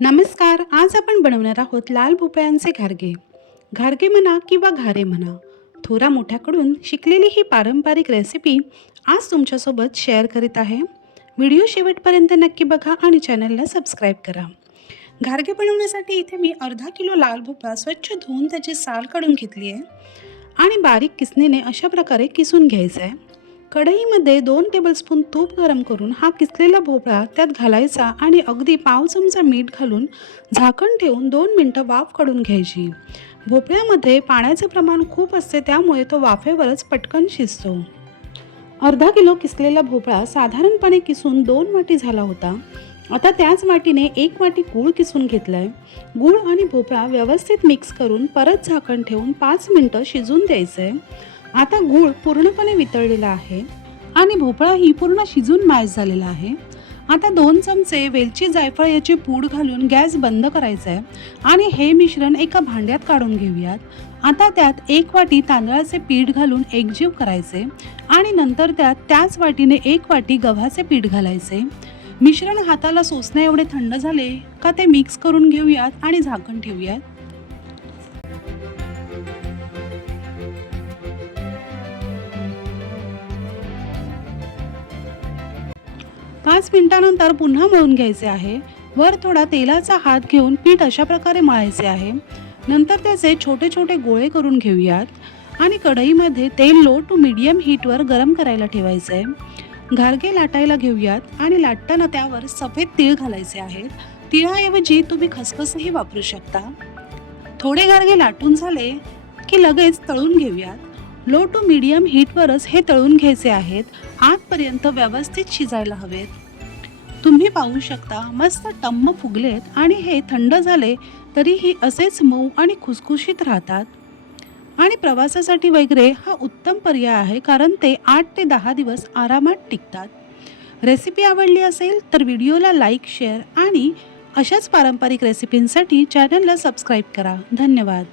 नमस्कार. आज आपण बनवणार आहोत लाल भोपळ्यांचे घारगे. घारगे म्हणा किंवा घारे म्हणा, थोरा मोठ्याकडून शिकलेली ही पारंपरिक रेसिपी आज तुमच्यासोबत शेअर करीत आहे. व्हिडिओ शेवटपर्यंत नक्की बघा आणि चॅनलला सबस्क्राईब करा. घारगे बनवण्यासाठी इथे मी अर्धा किलो लाल भोपळा स्वच्छ धुवून त्याची साल काढून घेतली आहे आणि बारीक किसणीने अशा प्रकारे किसून घ्यायचा आहे. कढईमध्ये 2 टेबलस्पून तूप गरम करून हा किसलेला भोपळा त्यात घालायचा आणि अगदी पाव चमचा मीठ घालून झाकण ठेवून 2 मिनटं वाफ काढून घ्यायची. भोपळ्यामध्ये पाण्याचे प्रमाण खूप असते, त्यामुळे तो वाफेवरच पटकन शिजतो. अर्धा किलो किसलेला भोपळा साधारणपणे किसून 2 वाटी झाला होता. आता त्याच वाटीने 1 वाटी गूळ किसून घेतलाय. गूळ आणि भोपळा व्यवस्थित मिक्स करून परत झाकण ठेवून 5 मिनटं शिजून द्यायचंय. आता गूळ पूर्णपणे वितळलेला आहे आणि भोपळाही पूर्ण शिजून मॅश झालेला आहे. आता 2 चमचे वेलची जायफळ याची पूड घालून गॅस बंद करायचा आहे आणि हे मिश्रण एका भांड्यात काढून घेऊयात. आता त्यात 1 वाटी तांदळाचे पीठ घालून एकजीव करायचे आणि नंतर त्याच वाटीने 1 वाटी गव्हाचे पीठ घालायचे. मिश्रण हाताला सोसण्या एवढे थंड झाले का ते मिक्स करून घेऊयात आणि झाकण ठेवूयात. 5 मिनिटांनंतर पुन्हा मळून घ्यायचे आहे. वर थोडा तेलाचा हात घेऊन पीठ अशा प्रकारे मळायचे आहे. नंतर त्याचे छोटे छोटे गोळे करून घेऊयात आणि कढईमध्ये तेल लो टू मीडियम हीटवर गरम करायला ठेवायचे आहे. घारगे लाटायला घेऊयात आणि लाटताना त्यावर सफेद तीळ घालायचे आहेत. तिळाऐवजी तुम्ही खसखसही वापरू शकता. थोडे घारगे लाटून झाले की लगेच तळून घेऊयात. लो टू मीडियम हीटवरच हे तळून घ्यायचे आहेत. आतपर्यंत व्यवस्थित शिजायला हवेत. तुम्ही पाहू शकता मस्त टम्म फुगलेत आणि हे थंड झाले तरीही असेच मऊ आणि खुसखुशीत राहतात. आणि प्रवासासाठी वगैरे हा उत्तम पर्याय आहे, कारण ते 8 ते 10 दिवस आरामात टिकतात. रेसिपी आवडली असेल तर व्हिडिओला लाईक, शेअर आणि अशाच पारंपरिक रेसिपींसाठी चॅनलला सबस्क्राईब करा. धन्यवाद.